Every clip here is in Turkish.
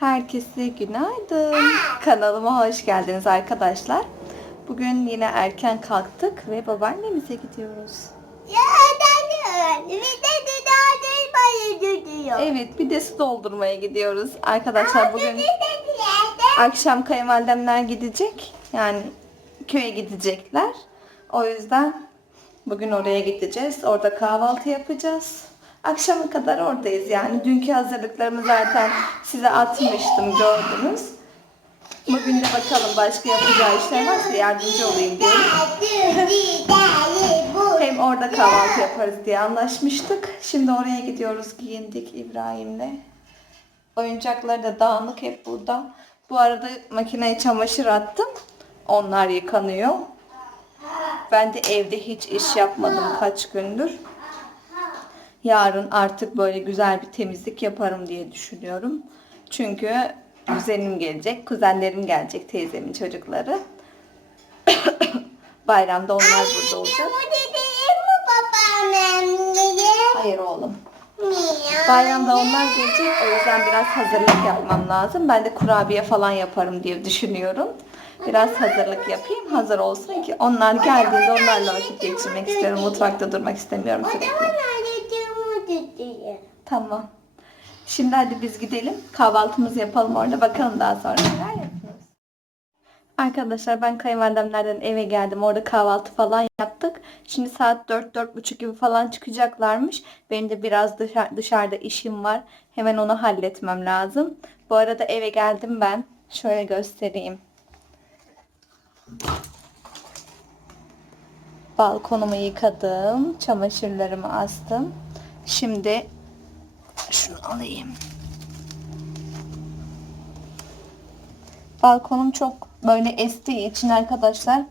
Herkese günaydın. Kanalıma hoş geldiniz arkadaşlar. Bugün yine erken kalktık ve babaannemize gidiyoruz. Evet bir de su doldurmaya gidiyoruz. Arkadaşlar bugün akşam kayınvalidemler gidecek. Yani köye gidecekler. O yüzden bugün oraya gideceğiz. Orada kahvaltı yapacağız. Akşama kadar oradayız yani. Dünkü hazırlıklarımı zaten size atmıştım gördünüz. Bugün de bakalım başka yapacağı işler varsa yardımcı olayım diyorum. Hem orada kahvaltı yaparız diye anlaşmıştık. Şimdi oraya gidiyoruz giyindik İbrahim'le. Oyuncakları da dağınık hep burada. Bu arada makineye çamaşır attım. Onlar yıkanıyor. Ben de evde hiç iş yapmadım kaç gündür. Yarın artık böyle güzel bir temizlik yaparım diye düşünüyorum. Çünkü kuzenim gelecek, kuzenlerim gelecek, teyzemin çocukları. Bayramda onlar burada olacak. Hayır oğlum. Bayramda onlar gelecek. O yüzden biraz hazırlık yapmam lazım. Ben de kurabiye falan yaparım diye düşünüyorum. Biraz hazırlık yapayım. Hazır olsun ki onlar geldiğinde onlarla vakit geçirmek istiyorum. Mutfakta durmak istemiyorum sürekli. Tamam. Şimdi hadi biz gidelim. Kahvaltımızı yapalım orada. Bakalım daha sonra neler yapıyoruz. Arkadaşlar ben kayınvalidemlerden eve geldim. Orada kahvaltı falan yaptık. Şimdi saat 4-4.30 gibi falan çıkacaklarmış. Benim de biraz dışarı, dışarıda işim var. Hemen onu halletmem lazım. Bu arada eve geldim ben. Şöyle göstereyim. Balkonumu yıkadım. Çamaşırlarımı astım. Şimdi şunu alayım. Balkonum çok böyle estiği için arkadaşlar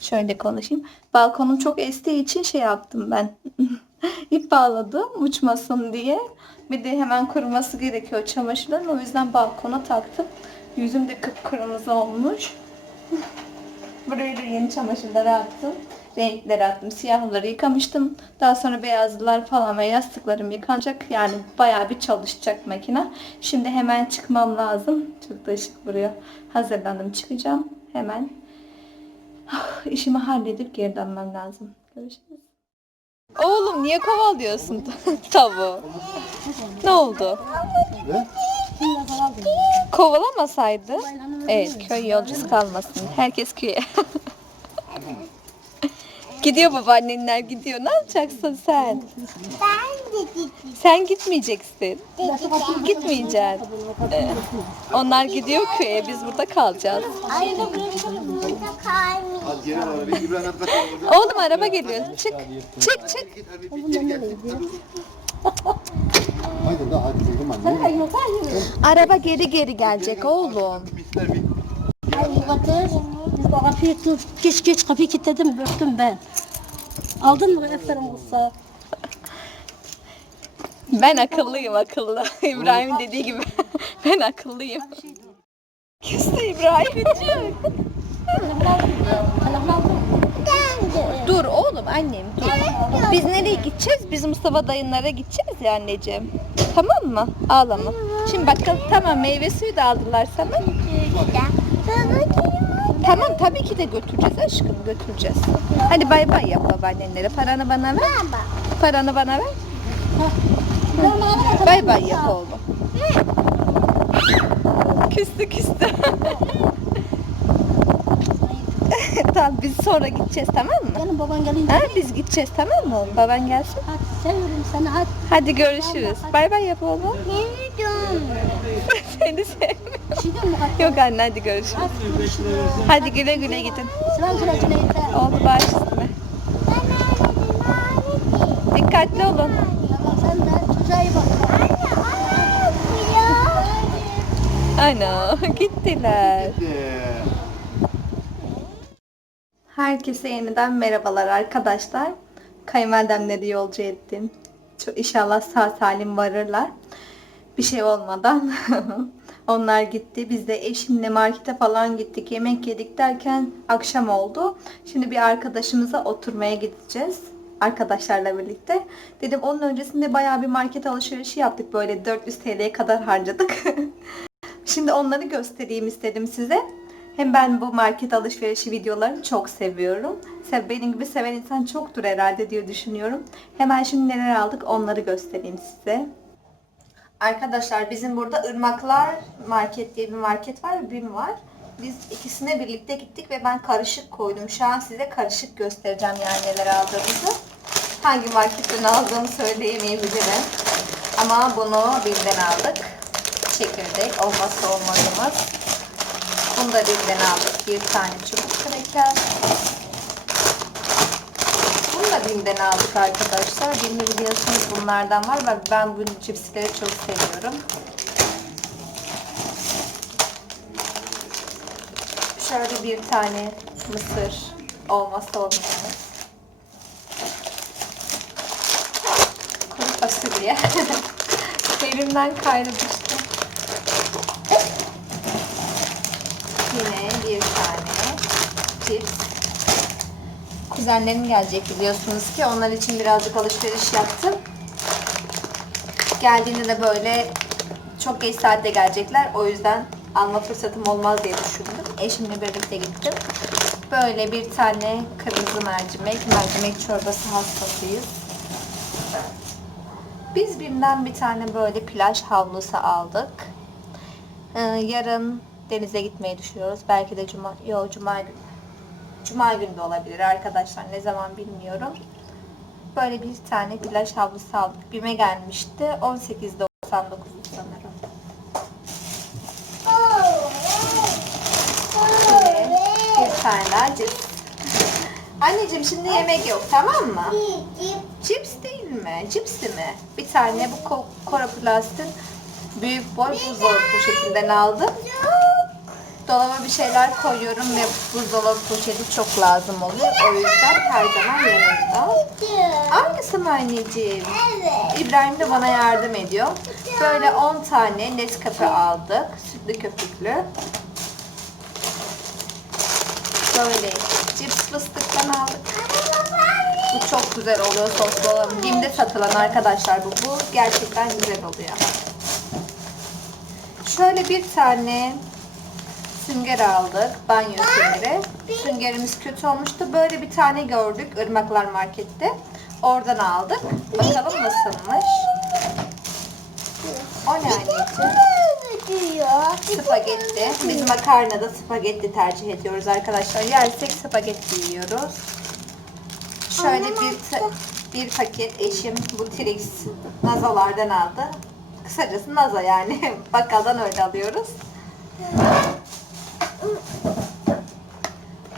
şöyle konuşayım. Balkonum çok estiği için şey yaptım ben. İp bağladım uçmasın diye. Bir de hemen kuruması gerekiyor çamaşırların. O yüzden balkona taktım. Yüzüm de kıpkırmızı olmuş. Buraya da yeni çamaşırları attım. Renkleri attım. Siyahları yıkamıştım. Daha sonra beyazlar falan ve yastıklarım yıkanacak. Yani bayağı bir çalışacak makine. Şimdi hemen çıkmam lazım. Çok da ışık vuruyor. Hazırlandım çıkacağım. Hemen Ah, işimi halledip geri dönmem lazım. Görüşürüz. Oğlum niye kovalıyorsun tavuğu? Ne oldu? Kovalamasaydı evet köy yolcusu kalmasın. Herkes köye. gidiyor babaannenler gidiyor. Ne yapacaksın sen? Sen gitmeyeceksin. Gitmeyeceksin. Ee, onlar gidiyor köye. Biz burada kalacağız. İbrahim Erdoğan olacak. Oğlum araba geliyor. Çık. Çık çık. Araba geri geri gelecek oğlum. Ay de kapıyı tut, geç geç kapıyı kilitledim, böktüm ben. Aldın mı aferin kısa? Ben akıllıyım akıllı. İbrahim'in dediği gibi. ben akıllıyım. Küstü İbrahim. dur oğlum annem dur. Biz nereye gideceğiz? Biz Mustafa dayınlara gideceğiz ya anneciğim. Tamam mı? Ağlama. Şimdi bakalım tamam meyve suyu da aldılar sana. Tamam tabii ki de götüreceğiz aşkım götüreceğiz. Hadi bay bay yap babaannenlere. Paranı bana ver. Paranı bana ver. Bay bay yap oğlum. küstü küstü. tamam biz sonra gideceğiz tamam mı? Benim baban gelince, Ha biz gideceğiz tamam mı? oğlum? Baban gelsin. hadi seviyorum seni, hadi. Hadi görüşürüz. Bay bay yap oğlum. Seni sevmiyorum. Yok anne hadi görüşürüz. hadi güle güle gidin. Oldu baş üstüne. Dikkatli olun. Ana gittiler. Herkese yeniden merhabalar arkadaşlar. Kayınvalidemleri yolcu ettim. İnşallah sağ salim varırlar. Bir şey olmadan. Onlar gitti. Biz de eşimle markete falan gittik. Yemek yedik derken akşam oldu. Şimdi bir arkadaşımıza oturmaya gideceğiz. arkadaşlarla birlikte. Dedim onun öncesinde bayağı bir market alışverişi yaptık. Böyle 400 TL'ye kadar harcadık. Şimdi onları göstereyim istedim size. Hem ben bu market alışverişi videolarını çok seviyorum. Se- Benim gibi seven insan çoktur herhalde diye düşünüyorum. Hemen şimdi neler aldık onları göstereyim size. Arkadaşlar bizim burada Irmaklar Market diye bir market var, BİM var. Biz ikisine birlikte gittik ve ben karışık koydum. Şu an size karışık göstereceğim yani neler aldığımızı. Hangi marketten aldığımı söyleyemeyebilirim. Ama bunu BİM'den aldık. Çekirdek olmazsa olmazımız. Bunu da BİM'den aldık. Bir tane çubuk kreker. BİM'den aldık arkadaşlar. BİM'de biliyorsunuz bunlardan var ve ben bu cipsleri çok seviyorum. Şöyle bir tane mısır olmazsa olmaz. Kuru fasulye. Elimden kaydı düştü. Yine bir tane cips. Kuzenlerim gelecek biliyorsunuz ki onlar için birazcık alışveriş yaptım. Geldiğinde de böyle çok geç saatte gelecekler. O yüzden alma fırsatım olmaz diye düşündüm. Eşimle birlikte gittim. Böyle bir tane kırmızı mercimek, mercimek çorbası hastasıyız. Biz birinden bir tane böyle plaj havlusu aldık. Ee, yarın denize gitmeyi düşünüyoruz. Belki de cuma, yok cuma. Cuma günü de olabilir arkadaşlar. Ne zaman bilmiyorum. Böyle bir tane plaj havlusu aldık. Bime gelmişti. 18.99 sanırım. Ve bir tane daha cips. Anneciğim şimdi yemek yok tamam mı? Cips değil mi? Cipsi mi? Bir tane bu Ko- Kora büyük boy buzdolabı poşetinden aldım. Dolaba bir şeyler koyuyorum ve buzdolabı poşeti çok lazım oluyor. O yüzden her zaman yanımda. Aynısı mı anneciğim? İbrahim de bana yardım ediyor. Böyle 10 tane Nescafe aldık. Sütlü köpüklü. Böyle cips fıstıktan aldık. Bu çok güzel oluyor soslu olan. Bim'de satılan arkadaşlar bu. Bu gerçekten güzel oluyor. Şöyle bir tane sünger aldık. Banyo süngeri. Süngerimiz kötü olmuştu. Böyle bir tane gördük Irmaklar Market'te. Oradan aldık. Bakalım nasılmış. O ne anneciğim? Spagetti. Biz makarnada spagetti tercih ediyoruz arkadaşlar. Yersek spagetti yiyoruz. Şöyle bir bir paket eşim bu Trix nazalardan aldı. Kısacası naza yani. Bakkaldan öyle alıyoruz.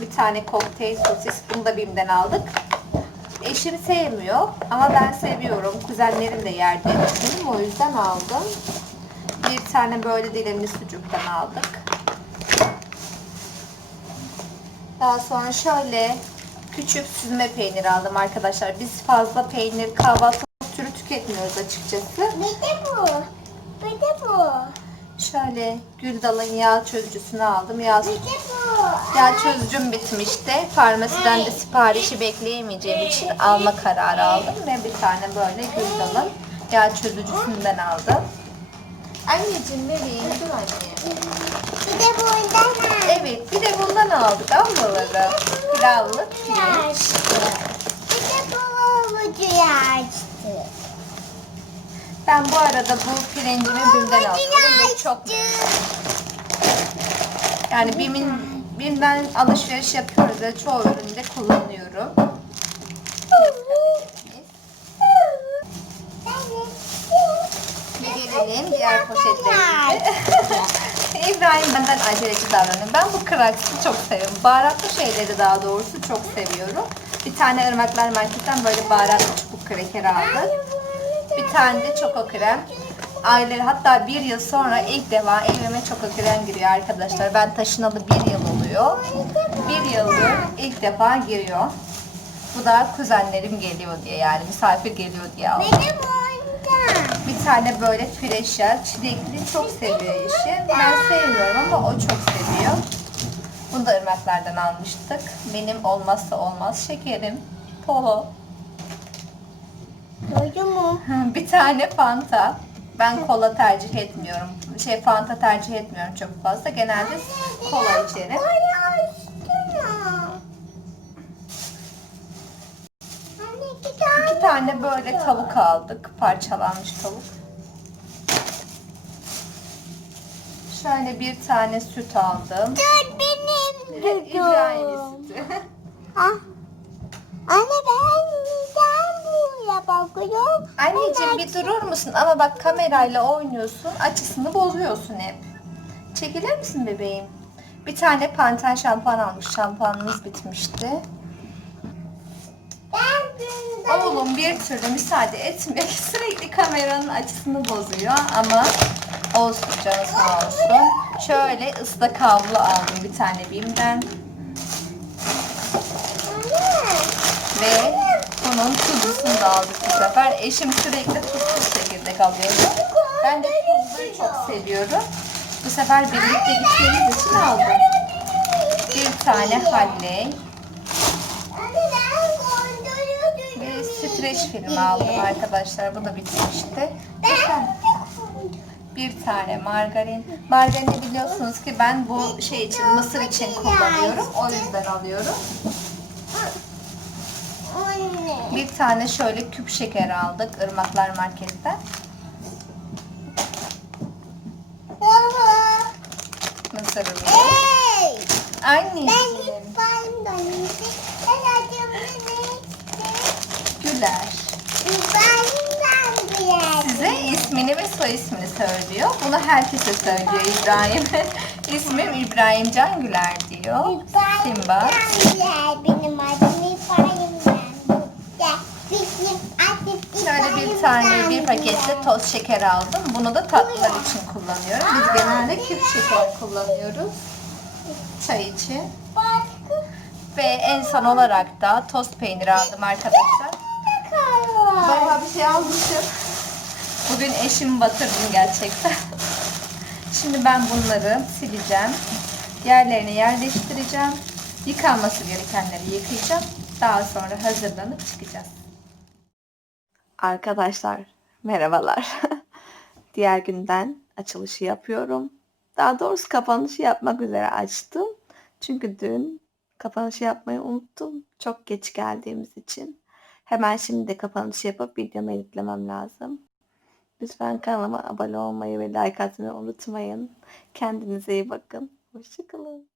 Bir tane kokteyl sosis. Bunu da Bim'den aldık. Eşim sevmiyor ama ben seviyorum. Kuzenlerim de yer diye düşündüm. O yüzden aldım. Bir tane böyle dilimli sucuktan aldık. Daha sonra şöyle küçük süzme peynir aldım arkadaşlar. Biz fazla peynir kahvaltı türü tüketmiyoruz açıkçası. Şöyle Güldal'ın yağ çözücüsünü aldım. Yağ, yağ çözücüm bitmişti. Farmasiden de siparişi bekleyemeyeceğim için alma kararı aldım. Ve bir tane böyle Güldal'ın yağ çözücüsünden aldım. Anneciğim vereyim dur anne. Evet bir de bundan aldık ablaları. Pilavlı pirinç. Ben bu arada bu pirincimi BİM'den alıyorum ve çok yani BİM'in BİM'den alışveriş yapıyoruz ve çoğu üründe kullanıyorum. Gelelim diğer poşetlerimize. İbrahim benden aceleci davranıyor. Ben bu kraks'ı çok seviyorum. Baharatlı şeyleri daha doğrusu çok seviyorum. Bir tane Irmaklar Market'ten böyle baharatlı çubuk kreker aldım. Tane de çoko krem. Aileleri hatta bir yıl sonra ilk defa evime çoko krem giriyor arkadaşlar. Ben taşınalı bir yıl oluyor. Bir yıldır ilk defa giriyor. Bu da kuzenlerim geliyor diye yani misafir geliyor diye aldım. Bir tane böyle freşer, çilekli çok seviyor eşi. Ben sevmiyorum ama o çok seviyor. Bunu da ırmaklardan almıştık. Benim olmazsa olmaz şekerim. Polo. Duydun mu? Bir tane Fanta. Ben kola tercih etmiyorum. Şey Fanta tercih etmiyorum çok fazla. Genelde kola içerim. Açsana. Anne iki tane. İki tane böyle tavuk aldık. Parçalanmış tavuk. Şöyle bir tane süt aldım. Dur benim. İbrahim'in sütü. Ah. Anne ben? Anneciğim bir durur musun? Ama bak kamerayla oynuyorsun. Açısını bozuyorsun hep. Çekilir misin bebeğim? Bir tane panten şampuan almış. Şampuanımız bitmişti. Oğlum bir türlü müsaade etmiyor. Sürekli kameranın açısını bozuyor ama olsun canı sağ olsun. Şöyle ıslak havlu aldım bir tane Bim'den. Ve bunun tuzlusunu da aldık bu sefer. Eşim sürekli tuzsuz çekirdek alıyor. Ben de tuzluyu çok seviyorum. Bu sefer birlikte gittiğimiz için aldım. Bir tane halley ve streç film aldım arkadaşlar. Bu da bitmişti. Tane, bir tane margarin. Margarini biliyorsunuz ki ben bu şey için mısır için kullanıyorum. O yüzden alıyorum. Bir tane şöyle küp şeker aldık Irmaklar Market'ten. Baba. Mısır ürünü. Hey. Ben Anneciğim. Ben acımı ne Güler. Size ismini ve soy ismini söylüyor. Bunu herkese söylüyor İbrahim. İsmim İbrahim Can Güler diyor. Simba. İspanya'dan geldim. Benim adım İspanya'dan. Ya, Bizim adım Şöyle bir tane bir pakette toz şeker aldım. Bunu da tatlılar için kullanıyorum. Biz genelde küp şeker kullanıyoruz. Çay için. Ve en son olarak da toz peynir aldım arkadaşlar. Bayağı bir şey almışım. Bugün eşimi batırdım gerçekten. Şimdi ben bunları sileceğim. Yerlerine yerleştireceğim. Yıkanması gerekenleri yıkayacağım. Daha sonra hazırlanıp çıkacağız. Arkadaşlar merhabalar. Diğer günden açılışı yapıyorum. Daha doğrusu kapanışı yapmak üzere açtım. Çünkü dün kapanışı yapmayı unuttum. Çok geç geldiğimiz için. Hemen şimdi de kapanışı yapıp videomu editlemem lazım. Lütfen kanalıma abone olmayı ve like atmayı unutmayın. Kendinize iyi bakın. Hoşçakalın.